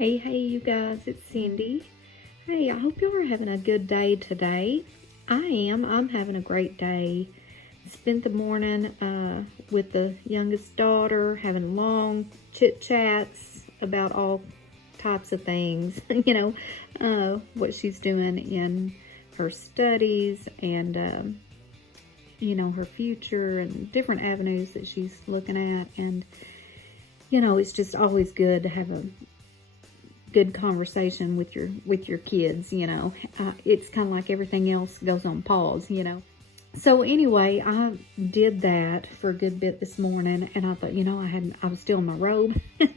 Hey, you guys, it's Cindy. Hey, I hope y'all are having a good day today. I am. I'm having a great day. Spent the morning with the youngest daughter, having long chit chats about all types of things, what she's doing in her studies and, her future and different avenues that she's looking at. And, it's just always good to have a good conversation with your kids. It's kind of like everything else goes on pause. So anyway, I did that for a good bit this morning, and I thought, I was still in my robe, and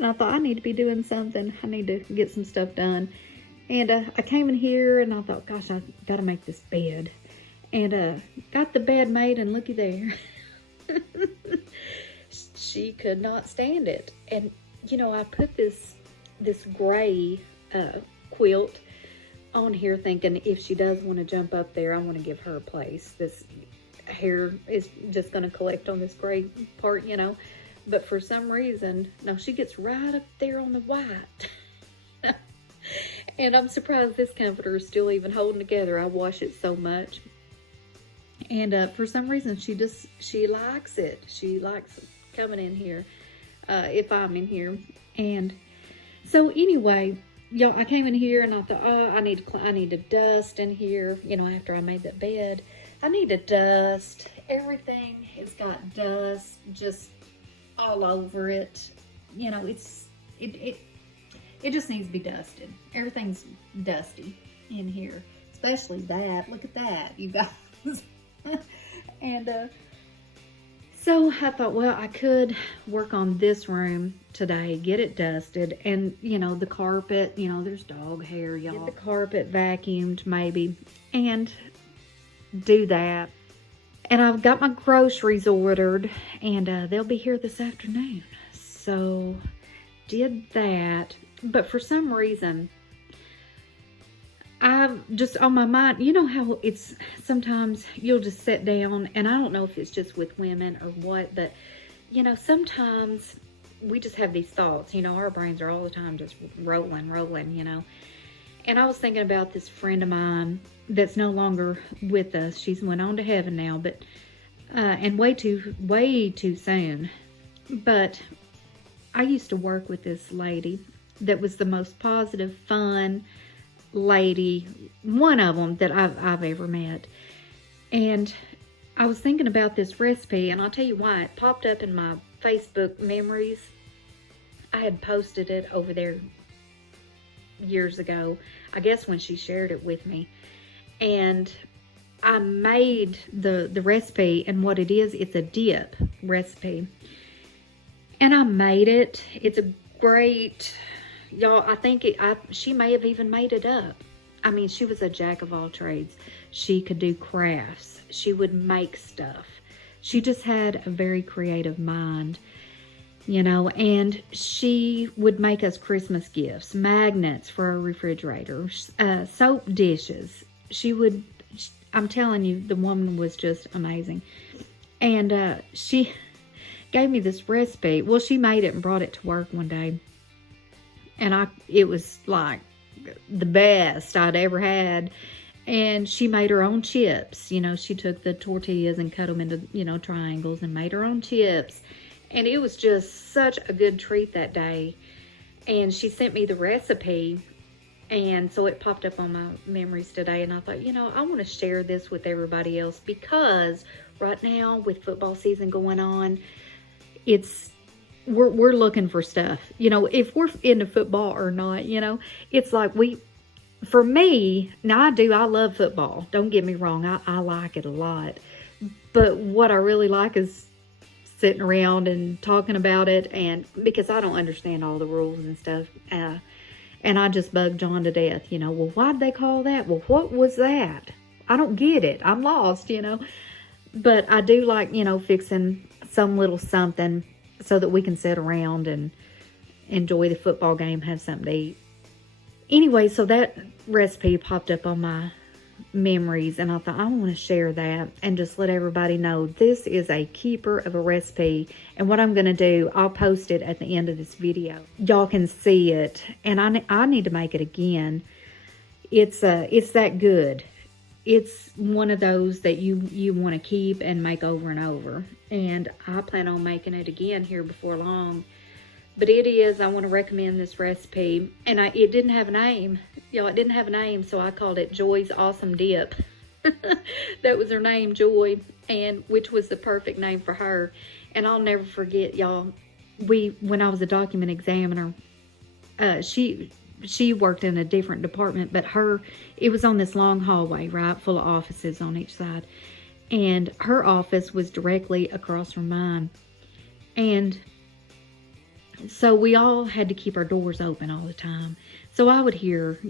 I thought I need to be doing something. I need to get some stuff done, and I came in here and I thought, gosh, I got to make this bed, and got the bed made, and looky there. She could not stand it, and I put this gray quilt on here thinking if she does want to jump up there, I want to give her a place. This hair is just going to collect on this gray part, but for some reason, no, she gets right up there on the white. And I'm surprised this comforter is still even holding together. I wash it so much. And for some reason, she likes it. She likes coming in here if I'm in here. And so anyway, y'all, I came in here and I thought, I need to dust in here. After I made that bed, I need to dust. Everything has got dust just all over it. It just needs to be dusted. Everything's dusty in here, especially that. Look at that, you guys. And so I thought, well, I could work on this room today, get it dusted, and, the carpet, there's dog hair, y'all. Get the carpet vacuumed, maybe, and do that. And I've got my groceries ordered, and they'll be here this afternoon. So, did that. But for some reason, I'm just on my mind, how it's sometimes you'll just sit down, and I don't know if it's just with women or what, but sometimes we just have these thoughts, our brains are all the time just rolling, and I was thinking about this friend of mine that's no longer with us. She's went on to heaven now, but and way too soon. But I used to work with this lady that was the most positive, fun lady, one of them that I've ever met. And I was thinking about this recipe, and I'll tell you why. It popped up in my Facebook memories. I had posted it over there years ago, I guess when she shared it with me. And I made the recipe, and what it is, it's a dip recipe. And I made it. It's a great, y'all, I think she may have even made it up. I mean, she was a jack of all trades. She could do crafts. She would make stuff. She just had a very creative mind, and she would make us Christmas gifts, magnets for our refrigerator, soap dishes. I'm telling you, the woman was just amazing. And she gave me this recipe. Well, she made it and brought it to work one day. And it was like the best I'd ever had. And she made her own chips. She took the tortillas and cut them into, triangles and made her own chips. And it was just such a good treat that day. And she sent me the recipe. And so it popped up on my memories today. And I thought, I want to share this with everybody else, because right now with football season going on, we're looking for stuff, if we're into football or not, it's like for me, now I love football. Don't get me wrong. I like it a lot, but what I really like is sitting around and talking about it, and because I don't understand all the rules and stuff, and I just bug John to death, well, why'd they call that? Well, what was that? I don't get it. I'm lost, but I do like, fixing some little something so that we can sit around and enjoy the football game, have something to eat. Anyway, so that recipe popped up on my memories, and I thought I want to share that and just let everybody know this is a keeper of a recipe. And what I'm going to do, I'll post it at the end of this video. Y'all can see it, and I need to make it again. It's that good. It's one of those that you want to keep and make over and over. And I plan on making it again here before long. But I want to recommend this recipe. And it didn't have a name. Y'all, it didn't have a name, so I called it Joy's Awesome Dip. That was her name, Joy, and which was the perfect name for her. And I'll never forget, y'all, when I was a document examiner, she worked in a different department, but it was on this long hallway, right, full of offices on each side. And her office was directly across from mine. And so we all had to keep our doors open all the time. So I would hear,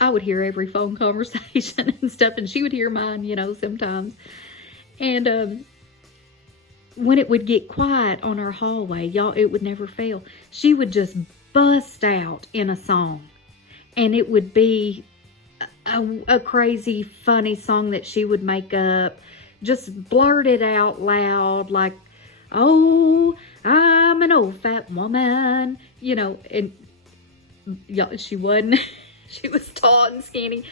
I would hear every phone conversation and stuff, and she would hear mine, sometimes. And when it would get quiet on our hallway, y'all, it would never fail. She would just bust out in a song, and it would be a crazy, funny song that she would make up, just blurt it out loud, like, "Oh, I'm an old fat woman," and yeah, she wasn't. She was tall and skinny,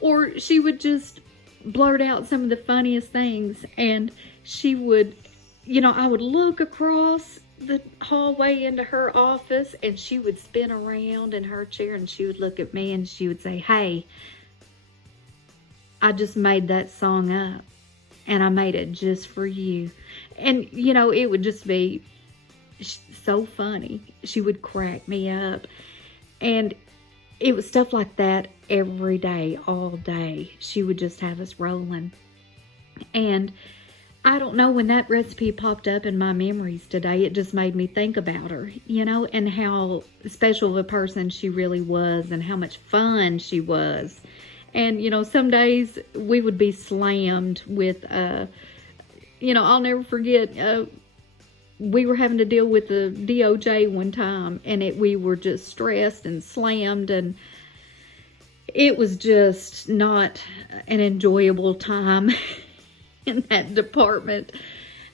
or she would just blurt out some of the funniest things, and she would, I would look across the hallway into her office, and she would spin around in her chair, and she would look at me, and she would say, "Hey, I just made that song up, and I made it just for you." And, it would just be so funny. She would crack me up. And it was stuff like that every day, all day. She would just have us rolling. And I don't know, when that recipe popped up in my memories today, it just made me think about her, and how special of a person she really was, and how much fun she was. And, some days we would be slammed with, I'll never forget, we were having to deal with the DOJ one time, and we were just stressed and slammed, and it was just not an enjoyable time in that department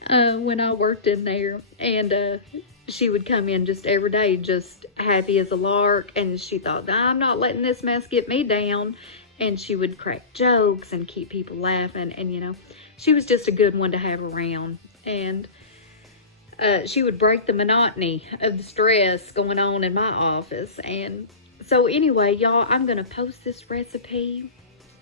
when I worked in there. And she would come in just every day, just happy as a lark, and she thought, "I'm not letting this mess get me down." And she would crack jokes and keep people laughing, and she was just a good one to have around. And she would break the monotony of the stress going on in my office. And so anyway, y'all, I'm going to post this recipe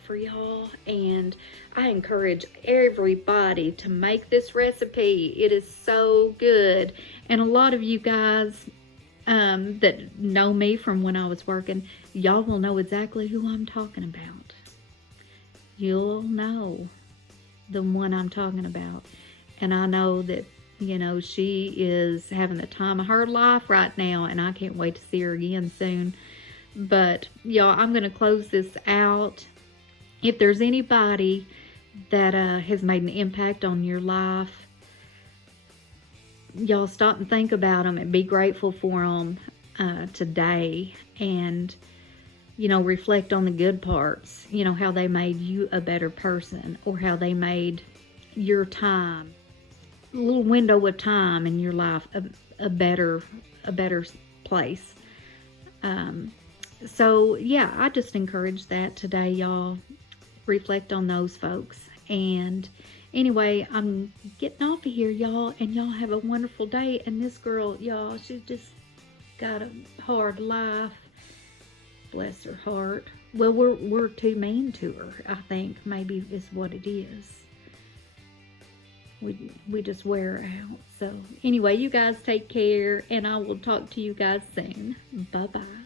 for y'all, and I encourage everybody to make this recipe. It is so good. And a lot of you guys that know me from when I was working, y'all will know exactly who I'm talking about. You'll know the one I'm talking about. And I know that, she is having the time of her life right now, and I can't wait to see her again soon. But, y'all, I'm going to close this out. If there's anybody that has made an impact on your life, y'all stop and think about them and be grateful for them today. And, reflect on the good parts, how they made you a better person, or how they made your time, a little window of time in your life, a better place. So yeah, I just encourage that today, y'all. Reflect on those folks. And anyway, I'm getting off of here, y'all, and y'all have a wonderful day. And this girl, y'all, she's just got a hard life. Bless her heart. Well, we're too mean to her, I think, maybe is what it is. We just wear her out. So anyway, you guys take care, and I will talk to you guys soon. Bye-bye.